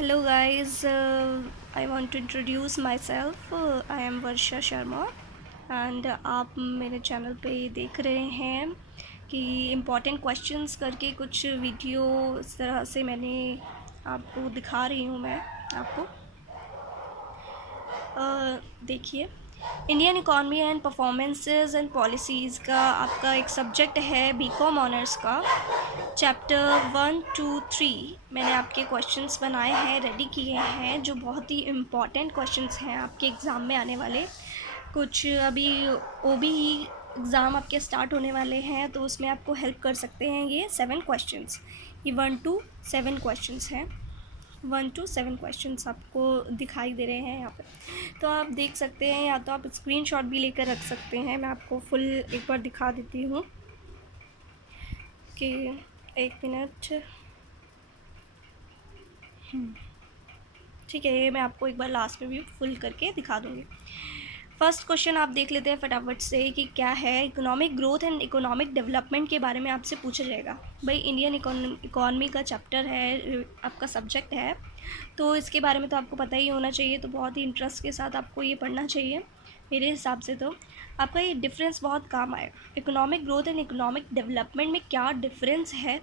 Hello guys, I want to introduce myself. I am Varsha Sharma and आप मेरे channel पे देख रहे हैं कि इम्पॉर्टेंट क्वेश्चंस करके कुछ वीडियो इस तरह से मैंने आपको दिखा रही हूँ मैं आपको। देखिए, Indian economy and performances and policies का आपका एक सब्जेक्ट है बीकॉम ऑनर्स का। चैप्टर 1, 2, 3 मैंने आपके क्वेश्चंस बनाए हैं, रेडी किए हैं, जो बहुत ही इम्पॉर्टेंट क्वेश्चंस हैं आपके एग्ज़ाम में आने वाले। कुछ अभी ओबीई एग्ज़ाम आपके स्टार्ट होने वाले हैं, तो उसमें आपको हेल्प कर सकते हैं ये 7 क्वेश्चंस। ये 1 to 7 क्वेश्चंस हैं। 1 to 7 क्वेश्चंस आपको दिखाई दे रहे हैं यहाँ पे, तो आप देख सकते हैं, या तो आप स्क्रीनशॉट भी लेकर रख सकते हैं। मैं आपको फुल एक बार दिखा देती हूँ कि 1 मिनट। ठीक है, ये मैं आपको एक बार लास्ट में भी फुल करके दिखा दूँगी। फर्स्ट क्वेश्चन आप देख लेते हैं फटाफट से कि क्या है। Economic growth and economic development के बारे में आपसे पूछा जाएगा। भाई, इंडियन इकॉनमी का चैप्टर है, आपका सब्जेक्ट है, तो इसके बारे में तो आपको पता ही होना चाहिए। तो बहुत ही इंटरेस्ट के साथ आपको ये पढ़ना चाहिए मेरे हिसाब से। तो आपका ये डिफरेंस बहुत काम आएगा। Economic growth and economic development में क्या डिफरेंस है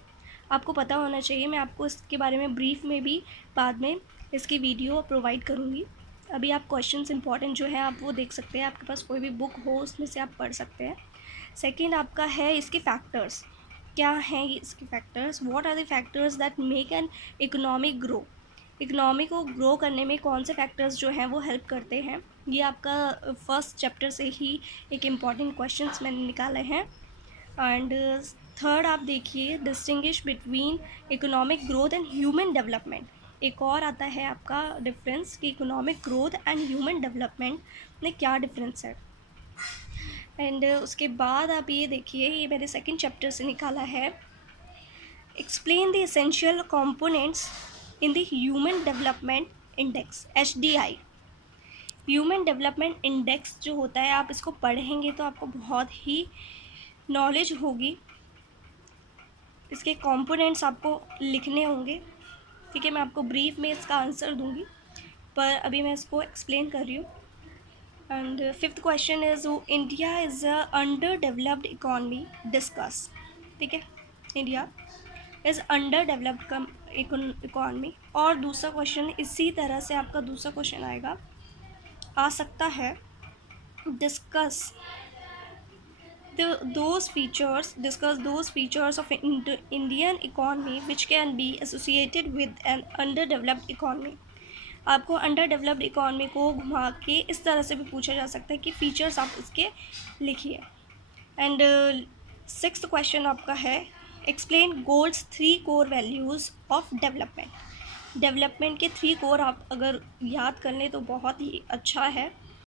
आपको पता होना चाहिए। मैं आपको इसके बारे में ब्रीफ में भी बाद में इसकी वीडियो प्रोवाइड करूँगी। अभी आप क्वेश्चंस इंपॉर्टेंट जो है आप वो देख सकते हैं, आपके पास कोई भी बुक हो उसमें से आप पढ़ सकते हैं। सेकंड आपका है इसके फैक्टर्स। क्या हैं ये इसके factors? What are the factors that make an economic grow. Economy को ग्रो करने में कौन से फैक्टर्स जो हैं वो हेल्प करते हैं। ये आपका फर्स्ट चैप्टर से ही एक इम्पॉर्टेंट क्वेश्चंस मैंने निकाले हैं। एंड थर्ड आप देखिए, distinguish between economic growth and human development. एक और आता है आपका डिफरेंस कि economic growth and human development में क्या डिफरेंस है। एंड उसके बाद आप ये देखिए, ये मैंने सेकंड चैप्टर से निकाला है। Explain the essential components in the human development index, HDI। Human development index जो होता है, आप इसको पढ़ेंगे तो आपको बहुत ही नॉलेज होगी। इसके कंपोनेंट्स आपको लिखने होंगे। ठीक है, मैं आपको ब्रीफ में इसका आंसर दूंगी, पर अभी मैं इसको एक्सप्लेन कर रही हूँ। And fifth question is, India is a under developed economy, discuss. ठीक है, India is under developed economy. और दूसरा क्वेश्चन इसी तरह से आपका दूसरा क्वेश्चन आएगा, आ सकता है, discuss those features of Indian economy which can be associated with an underdeveloped economy। आपको अंडर डेवलप्ड इकॉनमी को घुमा के इस तरह से भी पूछा जा सकता है कि फीचर्स आप इसके लिखिए। एंड सिक्स्थ क्वेश्चन आपका है, explain goals 3 core values of development. Development के 3 कोर आप अगर याद कर लें तो बहुत ही अच्छा है।